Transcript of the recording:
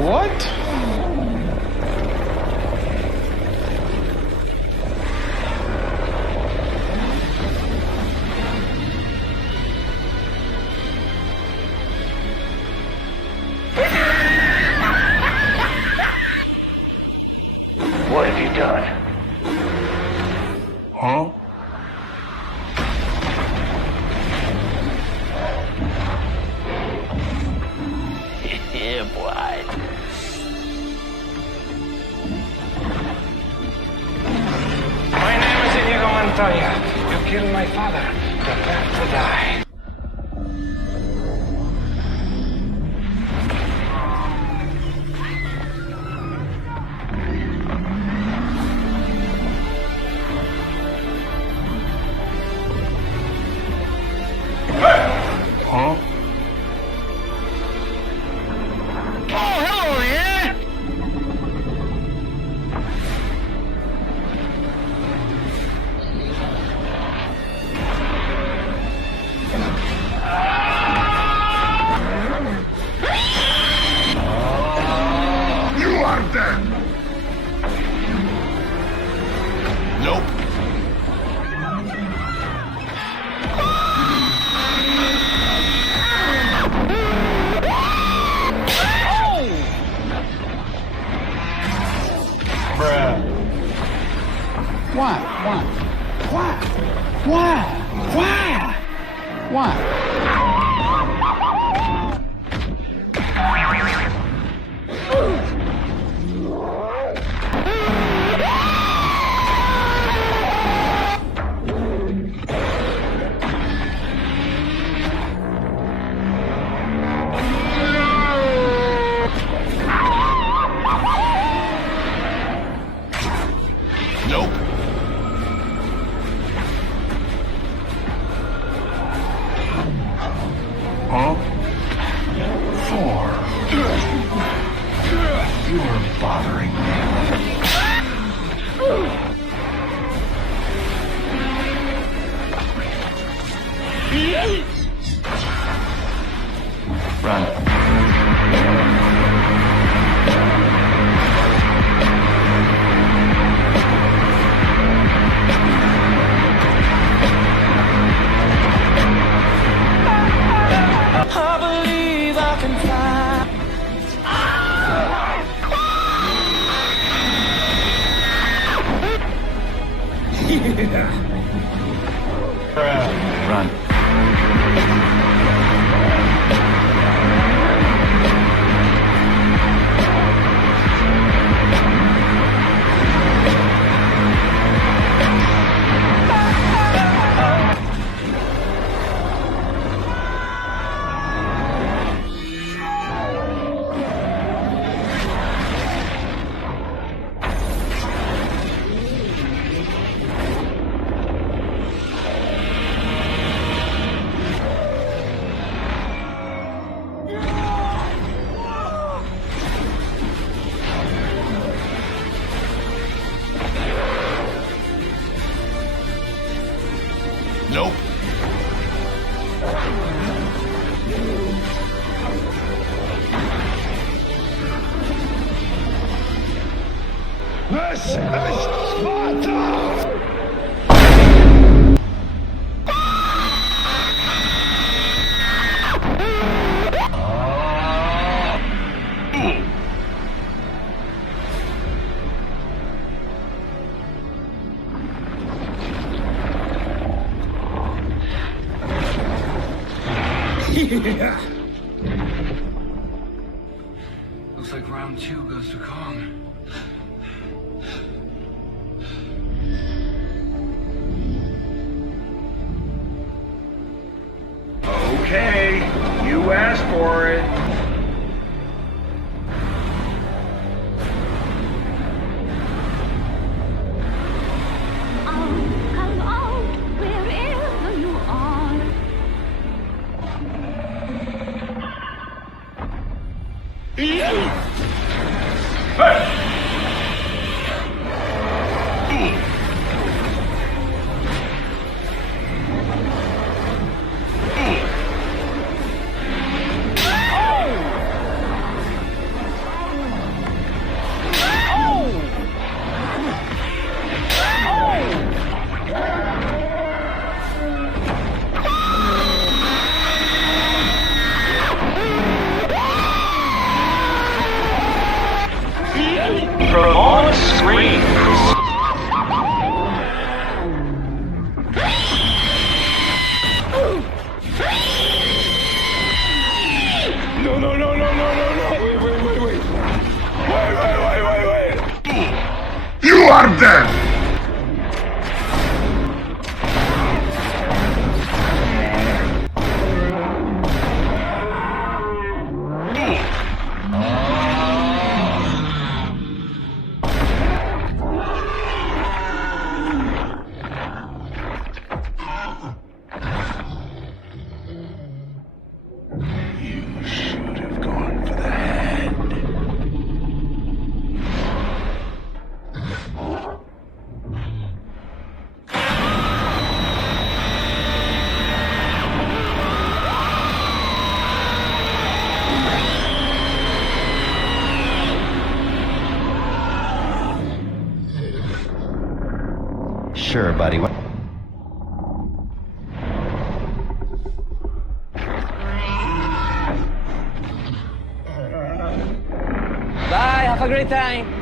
What? What have you done? Huh? Yeah, boy. My name is Inigo Montoya. You killed my father. Prepare to die. Huh? Oh, hello there! You are dead! Nope. Bruh. Why? Why? Why? Why? Why? Why? Nope. Huh? 4. You're bothering me. Run. I believe I can fly. Run. Nope. This is Sparta! Yeah. Looks like round 2 goes to Kong. Okay, you asked for it. Come out wherever you are. on screen. No, no, no, no, no, no, no. Wait. Wait. You are dead! You should have gone for the head. Sure, buddy. Bye, have a great time.